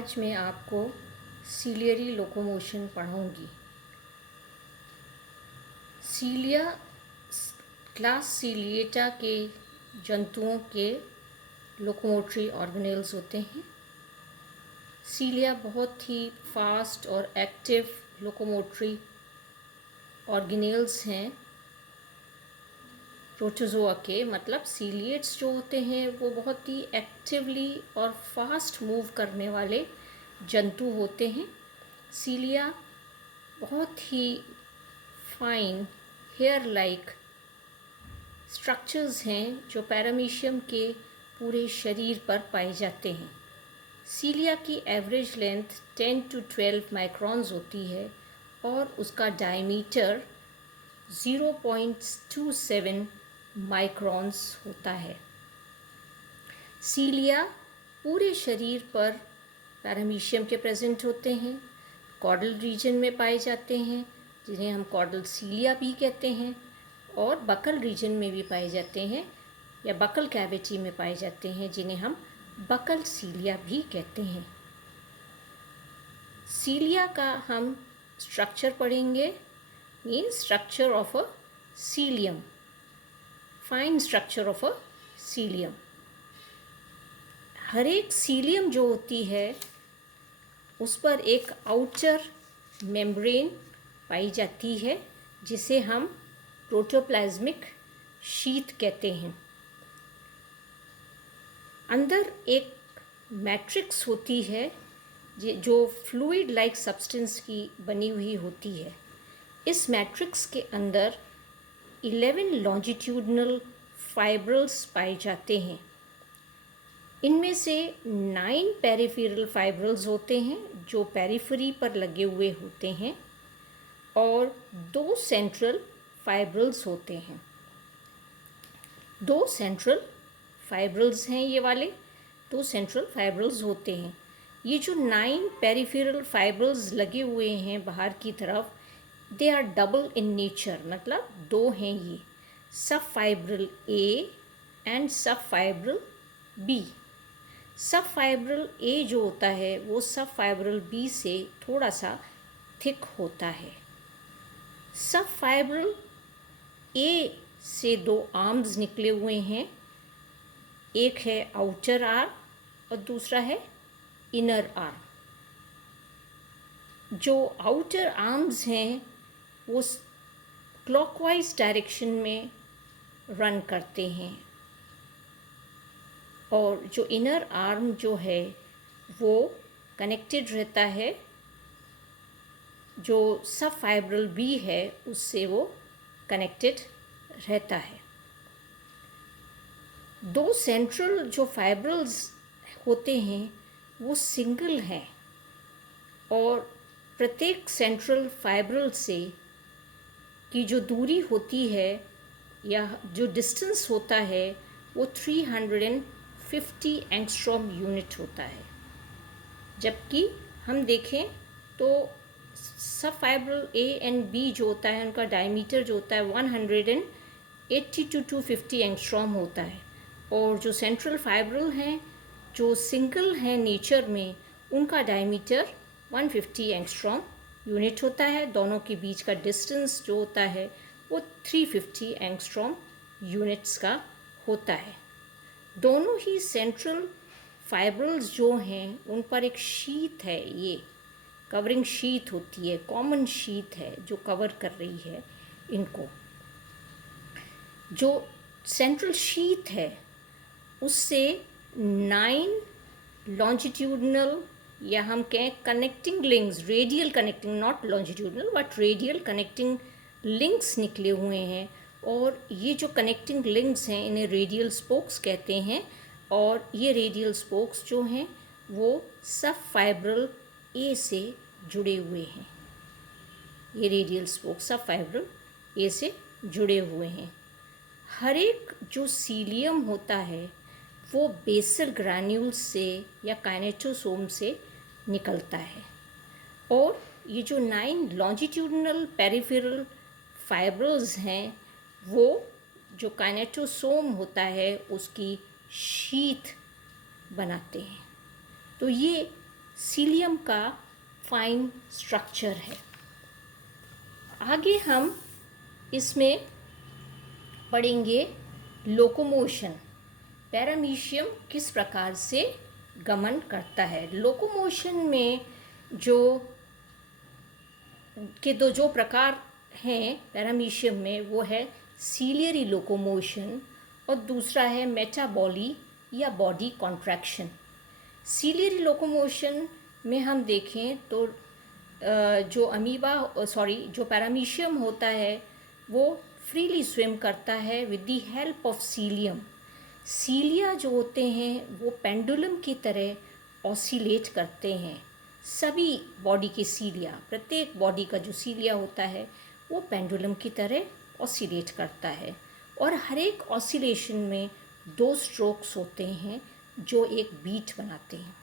आज मैं आपको सीलियरी लोकोमोशन पढ़ाऊंगी। सीलिया क्लास सीलिएटा के जंतुओं के लोकोमोटरी ऑर्गेनेल्स होते हैं। सीलिया बहुत ही फास्ट और एक्टिव लोकोमोटरी ऑर्गेनेल्स हैं प्रोटोजोआ के। मतलब सीलिएट्स जो होते हैं वो बहुत ही एक्टिवली और फास्ट मूव करने वाले जंतु होते हैं। सीलिया बहुत ही फाइन हेयर लाइक स्ट्रक्चर्स हैं जो पैरामीशियम के पूरे शरीर पर पाए जाते हैं। सीलिया की एवरेज लेंथ 10 to 12 माइक्रॉन्स होती है और उसका डायमीटर 0.27 माइक्रॉन्स होता है। सीलिया पूरे शरीर पर पैरामीशियम के प्रेजेंट होते हैं। कॉर्डल रीजन में पाए जाते हैं जिन्हें हम कॉर्डल सीलिया भी कहते हैं, और बकल रीजन में भी पाए जाते हैं या बकल कैविटी में पाए जाते हैं जिन्हें हम बकल सीलिया भी कहते हैं। सीलिया का हम स्ट्रक्चर पढ़ेंगे, means structure of a cilium, fine structure of a cilium. हर एक सीलियम जो होती है उस पर एक आउटर मेम्ब्रेन पाई जाती है जिसे हम प्रोटोप्लाज्मिक शीथ कहते हैं। अंदर एक मैट्रिक्स होती है जो फ्लूइड लाइक सब्सटेंस की बनी हुई होती है। इस मैट्रिक्स के अंदर 11 लॉन्जिट्यूडनल फाइब्रल्स पाए जाते हैं। इनमें से 9 पेरिफेरल फाइब्रल्स होते हैं जो पेरिफेरी पर लगे हुए होते हैं और 2 सेंट्रल फाइब्रल्स होते हैं। 2 सेंट्रल फाइब्रल्स हैं, ये वाले 2 सेंट्रल फाइब्रल्स होते हैं। ये जो 9 पेरिफेरल फाइब्रल्स लगे हुए हैं बाहर की तरफ, they are double in nature, मतलब 2 हैं ये, सब फाइब्रल ए एंड सब फाइब्रल बी। सब फाइब्रल ए जो होता है वो सब फाइब्रल बी से थोड़ा सा थिक होता है। सब फाइब्रल ए से 2 आर्म्स निकले हुए हैं, एक है आउटर आर्म और दूसरा है इनर आर्म। जो आउटर आर्म्स हैं वो क्लॉकवाइज डायरेक्शन में रन करते हैं और जो इनर आर्म जो है वो कनेक्टेड रहता है, जो सब फाइब्रल बी है उससे वो कनेक्टेड रहता है। 2 सेंट्रल जो फाइब्रल्स होते हैं वो सिंगल हैं और प्रत्येक सेंट्रल फाइब्रल से की जो दूरी होती है या जो डिस्टेंस होता है वो 350 एंगस्ट्रॉम यूनिट होता है। जबकि हम देखें तो सब फाइब्रल ए एंड बी जो होता है उनका डायमीटर जो होता है 180 to 250 एंगस्ट्रॉम होता है, और जो सेंट्रल फाइब्रल हैं जो सिंगल हैं नेचर में उनका डायमीटर 150 एंगस्ट्रॉम यूनिट होता है। दोनों के बीच का डिस्टेंस जो होता है वो 350 एंगस्ट्रॉम यूनिट्स का होता है। दोनों ही सेंट्रल फाइब्रल्स जो हैं उन पर एक शीथ है, ये कवरिंग शीथ होती है, कॉमन शीथ है जो कवर कर रही है इनको। जो सेंट्रल शीथ है उससे 9 लॉन्जिट्यूडनल या हम कहें connecting links, radial connecting, not longitudinal but radial connecting links निकले हुए हैं, और ये जो कनेक्टिंग लिंक्स हैं इन्हें रेडियल स्पोक्स कहते हैं। और ये रेडियल स्पोक्स जो हैं वो सब फाइब्रल ए से जुड़े हुए हैं। ये रेडियल स्पोक्स सब फाइब्रल ए से जुड़े हुए हैं। हर एक जो सीलियम होता है वो बेसल ग्रैन्यूल्स से या काइनेटोसोम से निकलता है, और ये जो 9 लॉन्जिट्यूडनल पेरिफेरल फाइब्रल्स हैं वो जो काइनेटोसोम होता है उसकी शीथ बनाते हैं। तो ये सीलियम का फाइन स्ट्रक्चर है। आगे हम इसमें पढ़ेंगे लोकोमोशन। पैरामीशियम किस प्रकार से गमन करता है। लोकोमोशन में जो प्रकार हैं पैरामीशियम में, वो है सीलियरी लोकोमोशन और दूसरा है मेटाबॉली या बॉडी कॉन्ट्रैक्शन। सीलियरी लोकोमोशन में हम देखें तो जो पैरामीशियम होता है वो फ्रीली स्विम करता है with the help of cilium. Cilia जो होते हैं वो पेंडुलम की तरह ऑसिलेट करते हैं। सभी बॉडी के सीलिया, प्रत्येक बॉडी का जो सीलिया होता है वो पेंडुलम की तरह ऑसिलेट करता है और हर एक ऑसिलेशन में 2 स्ट्रोक्स होते हैं जो एक बीट बनाते हैं।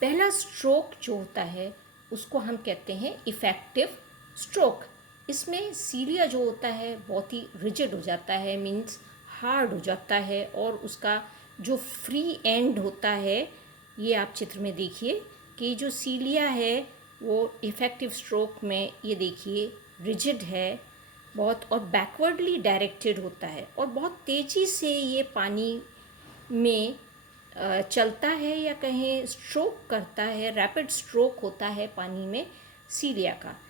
पहला स्ट्रोक जो होता है उसको हम कहते हैं इफेक्टिव स्ट्रोक। इसमें सीलिया जो होता है बहुत ही रिजिड हो जाता है, मीन्स हार्ड हो जाता है, और उसका जो फ्री एंड होता है, ये आप चित्र में देखिए कि जो सीलिया है वो इफेक्टिव स्ट्रोक में ये देखिए रिजिड है बहुत, और बैकवर्डली डायरेक्टेड होता है और बहुत तेज़ी से ये पानी में चलता है या कहें स्ट्रोक करता है। रैपिड स्ट्रोक होता है पानी में सीलिया का।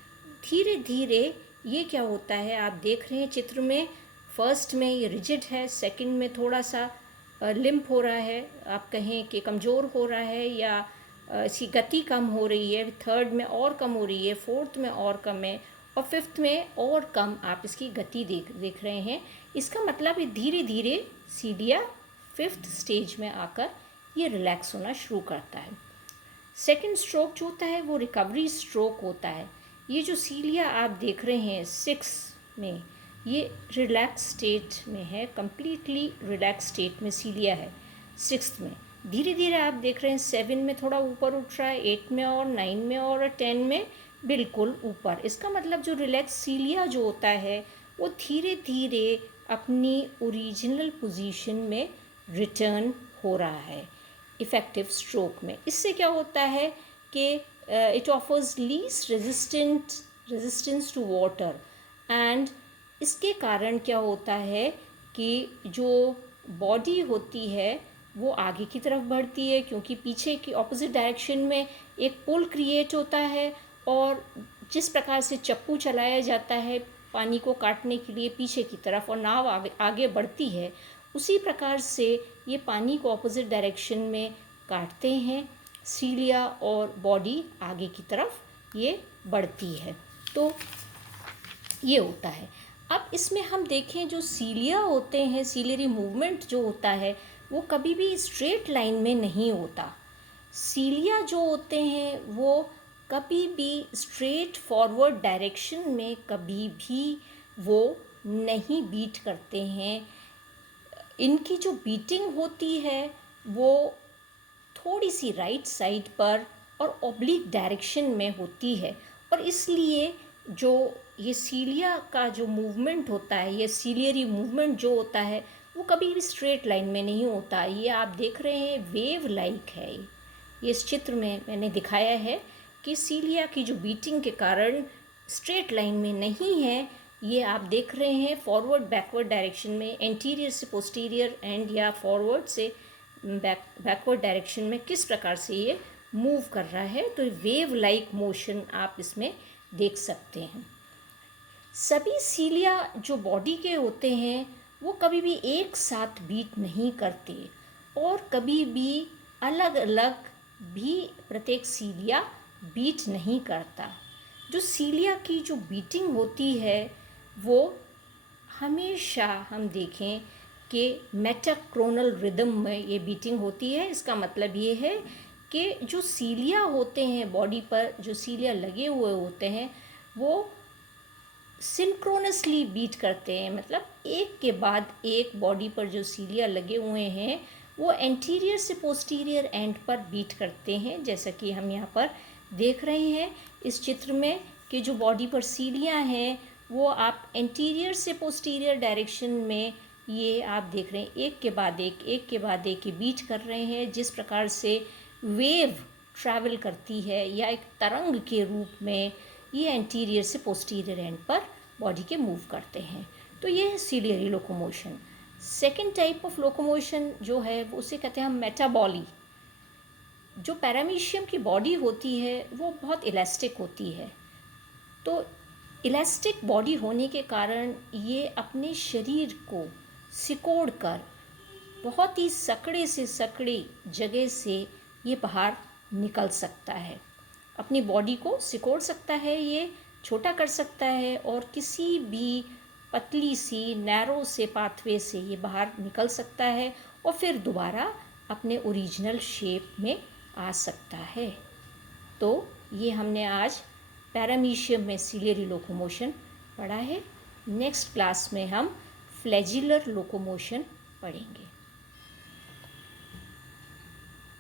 धीरे धीरे ये क्या होता है आप देख रहे हैं चित्र में, फर्स्ट में ये रिजिड है, सेकंड में थोड़ा सा लिम्प हो रहा है, आप कहें कि कमज़ोर हो रहा है या इसकी गति कम हो रही है, थर्ड में और कम हो रही है, फोर्थ में और कम है और फिफ्थ में और कम आप इसकी गति देख रहे हैं। इसका मतलब है धीरे धीरे सीलिया 5th स्टेज में आकर ये रिलैक्स होना शुरू करता है। सेकंड स्ट्रोक जो होता है वो रिकवरी स्ट्रोक होता है। ये जो सीलिया आप देख रहे हैं 6 में, ये रिलैक्स स्टेट में है, कम्प्लीटली रिलैक्स स्टेट में सीलिया है 6th में। धीरे धीरे आप देख रहे हैं 7 में थोड़ा ऊपर उठ रहा है, 8 में और 9 में और 10 में बिल्कुल ऊपर। इसका मतलब जो रिलैक्स सीलिया जो होता है वो धीरे धीरे अपनी ओरिजिनल पोजीशन में रिटर्न हो रहा है इफ़ेक्टिव स्ट्रोक में। इससे क्या होता है कि it offers least resistance to water, and इसके कारण क्या होता है कि जो बॉडी होती है वो आगे की तरफ बढ़ती है, क्योंकि पीछे की ऑपोजिट डायरेक्शन में एक पुल क्रिएट होता है, और जिस प्रकार से चप्पू चलाया जाता है पानी को काटने के लिए पीछे की तरफ और नाव आगे बढ़ती है, उसी प्रकार से ये पानी को ऑपोजिट डायरेक्शन में काटते हैं सीलिया और बॉडी आगे की तरफ ये बढ़ती है। तो ये होता है। अब इसमें हम देखें जो सीलिया होते हैं, सीलियरी मूवमेंट जो होता है वो कभी भी स्ट्रेट लाइन में नहीं होता। सीलिया जो होते हैं वो कभी भी स्ट्रेट फॉरवर्ड डायरेक्शन में कभी भी वो नहीं बीट करते हैं। इनकी जो बीटिंग होती है वो थोड़ी सी राइट साइड पर और ऑब्लिक डायरेक्शन में होती है, और इसलिए जो ये सीलिया का जो मूवमेंट होता है, ये सीलियरी मूवमेंट जो होता है वो कभी भी स्ट्रेट लाइन में नहीं होता। ये आप देख रहे हैं वेव लाइक है। ये इस चित्र में मैंने दिखाया है कि सीलिया की जो बीटिंग के कारण स्ट्रेट लाइन में नहीं है। ये आप देख रहे हैं फॉरवर्ड बैकवर्ड डायरेक्शन में, एंटीरियर से पोस्टीरियर एंड या फॉरवर्ड से बैकवर्ड डायरेक्शन में किस प्रकार से ये मूव कर रहा है। तो वेव लाइक मोशन आप इसमें देख सकते हैं। सभी सीलिया जो बॉडी के होते हैं वो कभी भी एक साथ बीट नहीं करते, और कभी भी अलग अलग भी प्रत्येक सीलिया बीट नहीं करता। जो सीलिया की जो बीटिंग होती है वो हमेशा हम देखें कि मेटाक्रोनल रिदम में ये बीटिंग होती है। इसका मतलब ये है कि जो सीलिया होते हैं बॉडी पर, जो सीलिया लगे हुए होते हैं वो सिंक्रोनसली बीट करते हैं, मतलब एक के बाद एक बॉडी पर जो सीलिया लगे हुए हैं वो एंटीरियर से पोस्टीरियर एंड पर बीट करते हैं। जैसा कि हम यहाँ पर देख रहे हैं इस चित्र में कि जो बॉडी पर सीलिया हैं वो आप एंटीरियर से पोस्टीरियर डायरेक्शन में ये आप देख रहे हैं एक के बाद एक के बाद एक बीट कर रहे हैं। जिस प्रकार से वेव ट्रैवल करती है या एक तरंग के रूप में ये एंटीरियर से पोस्टीरियर एंड पर बॉडी के मूव करते हैं। तो ये है ciliary locomotion. Second type of locomotion जो है वो उसे कहते हैं हम मेटाबॉली। जो पैरामीशियम की बॉडी होती है वो बहुत इलास्टिक होती है, तो इलास्टिक बॉडी होने के कारण ये अपने शरीर को सिकोड़ कर बहुत ही सकड़े से सकड़ी जगह से ये बाहर निकल सकता है। अपनी बॉडी को सिकोड़ सकता है, ये छोटा कर सकता है और किसी भी पतली सी नैरो से पाथवे से ये बाहर निकल सकता है और फिर दोबारा अपने ओरिजिनल शेप में आ सकता है। तो ये हमने आज पैरामीशियम में सीलियरी लोकोमोशन पढ़ा है। नेक्स्ट क्लास में हम फ्लैजिलर लोकोमोशन पढ़ेंगे।